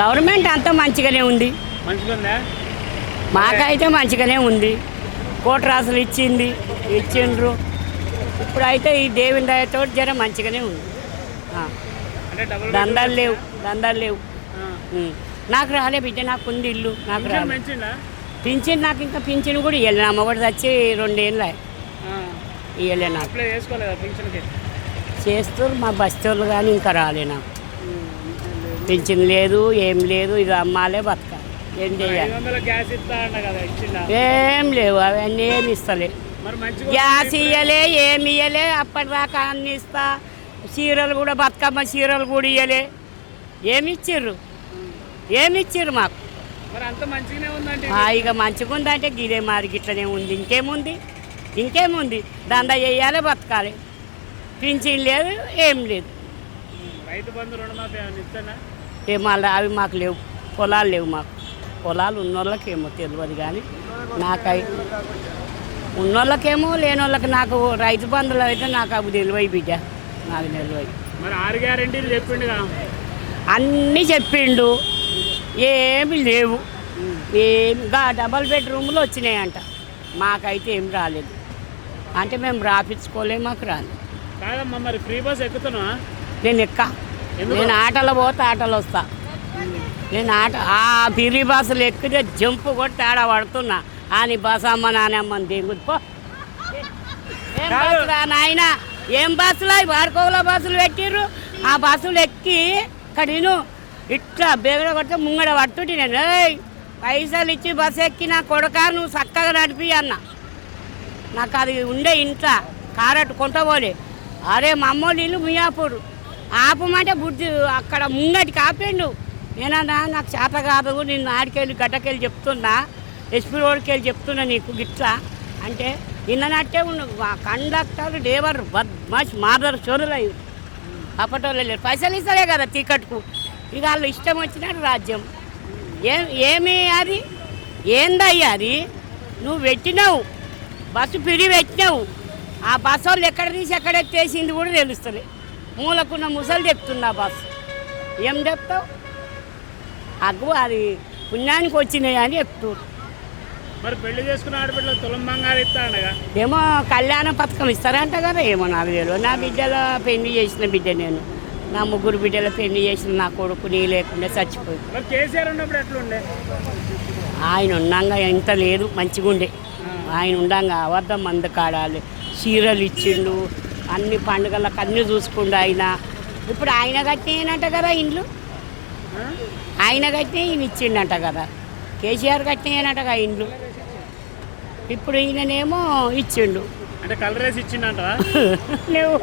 Government అంతా మంచిగానే ఉంది, మంచిగా ఉందా? మాకైతే మంచిగానే ఉంది. కోట్రాసులు ఇచ్చిండ్రు. ఇప్పుడైతే ఈ దేవుని దయతో జర మంచిగానే ఉంది. అంటే డబుల్ దందాలు లేవు. నాకు రాలే బిడ్డ, నాకు ఉంది ఇల్లు, నాకు రాలే. పెంచిందా? పింఛన్ నాకు ఇంకా పింఛన్ కూడా ఇవ్వలే. నా మొగడు వచ్చి 2 ఏళ్ళు ఇవ్వలే. నాకు అప్లై చేసుకోలేదా పింఛన్కి? చేస్తారు మా బస్తోళ్ళు, కానీ ఇంకా రాలే నాకు. పింఛన్ లేదు, ఏం లేదు. ఇది అమ్మాలే బతకాలి, ఏం చేయాలి? 500 గ్యాస్ ఇస్తా అన్న కదా, ఇచ్చిందా? ఏం లేవు, అవన్నీ ఏమి ఇస్తలే. మరి మంచిగా గ్యాస్ ఇయ్యలే, ఏమి ఇయ్యలే. అప్పటిదాకా అన్ని ఇస్తా. చీరలు కూడా, బతుకమ్మ చీరలు కూడా ఇయ్యలే. ఏమి ఇచ్చిర్రు మాకు? మరి అంత మంచిగానే ఉందంటే ఇక మంచిగా ఉందంటే గిదే మారి గిట్లనే ఉంది. ఇంకేముంది? దందా చేయాలి, బతకాలి. పింఛన్ లేదు, ఏం లేదు. రైతు బంధు రుణమాఫీ ఏమైనా ఇస్తానా? మళ్ళీ అవి మాకు లేవు. పొలాలు లేవు మాకు. పొలాలు ఉన్నోళ్ళకేమో తెలియదు, కానీ ఉన్నోళ్ళకేమో లేనోళ్ళకి. నాకు రైతు బంధువులు అయితే నాకు అవి తెలివై బిడ్డ, నాకు తెలివై. మరి 6 గ్యారెంటీలు చెప్పిండుగా, అన్నీ చెప్పిండు, ఏమి లేవు. ఏమిగా డబల్ బెడ్రూమ్లు వచ్చినాయంట, మాకైతే ఏం రాలేదు. అంటే మేము రాపించుకోలేము, మాకు రాలేదు. కాదమ్మా, మరి ఫ్రీ బస్ ఎక్కుతున్నా? నేను ఆటలో పోతే ఆటలో వస్తా. నేను ఆ ఫ్రీ బస్సులు ఎక్కితే జంపు కొట్టి ఆడ పడుతున్నా. అని బస్ అమ్మ నానమ్మని దిగుదు పో. ఏం బస్సులా నాయన, ఏం బస్సులు? వాడుకోగల బస్సులు పెట్టిర్రు. ఆ బస్సులు ఎక్కి కడిను ఇట్లా బెగడ కొడితే ముంగడ పడుతుంటే నేను పైసలు ఇచ్చి బస్సు ఎక్కి నా కొడుక నువ్వు చక్కగా నడిపి అన్న. నాకు అది ఉండే ఇంట్లో కారట్టు కొంటపోలే. అరే మా అమ్మోళ్ళు ఇల్లు మియాపూర్, ఆపమంటే బుద్ధి అక్కడ ముంగటికి ఆపిండు. నేనన్నా నాకు చేత కాదు, నేను ఆడికెళ్ళి గడ్డకెళ్ళి చెప్తున్నా, ఎస్పీ రోడ్కి వెళ్ళి చెప్తున్నా నీకు గిట్లా అంటే నిన్ననట్టే ఉండు. కండక్టర్ డ్రైవర్ బద్మాష్ మాదర్ చోరులు అయ్యి అప్పటోళ్ళు లేరు. పైసలు ఇస్తలే కదా టికెట్కు. ఇక వాళ్ళు ఇష్టం వచ్చినట్టు రాజ్యం. ఏమి అది ఏందయ్యా అది? నువ్వు పెట్టినావు బస్సు పిడి పెట్టినావు. ఆ బస్సు వాళ్ళు ఎక్కడ తీసి ఎక్కడ ఎత్తేసింది కూడా తెలుస్తలే. మూలకున్న ముసలు చెప్తున్నా బస్సు. ఏం చెప్తావు? అది పుణ్యానికి వచ్చినాయి అని చెప్తారు. మరి పెళ్లి చేసుకున్న ఆడపిల్లలు తులం బంగారు ఇస్తాడగా, ఏమో కళ్యాణ పథకం ఇస్తారంట కదా, ఏమో నాకు తెలియదు. నా బిడ్డల పెళ్లి చేసిన బిడ్డ నేను, నా 3 బిడ్డల పెళ్లి చేసిన నా కొడుకు నీ లేకుండా చచ్చిపోయి. కేసీఆర్ ఉన్నప్పుడు ఎట్లుండే? ఆయన ఉన్నాగా ఇంత లేదు, మంచిగా ఉండే. ఆయన ఉండంగా అబద్ధం మందు కాడాలి, చీరలు ఇచ్చిండు, అన్ని పండుగలకు అన్నీ చూసుకుండు ఆయన. ఇప్పుడు ఆయన కట్టినంట కదా ఇండ్లు, ఆయన కట్టిన ఈయన ఇచ్చిండంట కదా. కేసీఆర్ కట్టినట్టగా ఇండ్లు. ఇప్పుడు ఈయననేమో ఇచ్చిండు. అంటే కలర్ వేసి ఇచ్చిండంట. లేవు.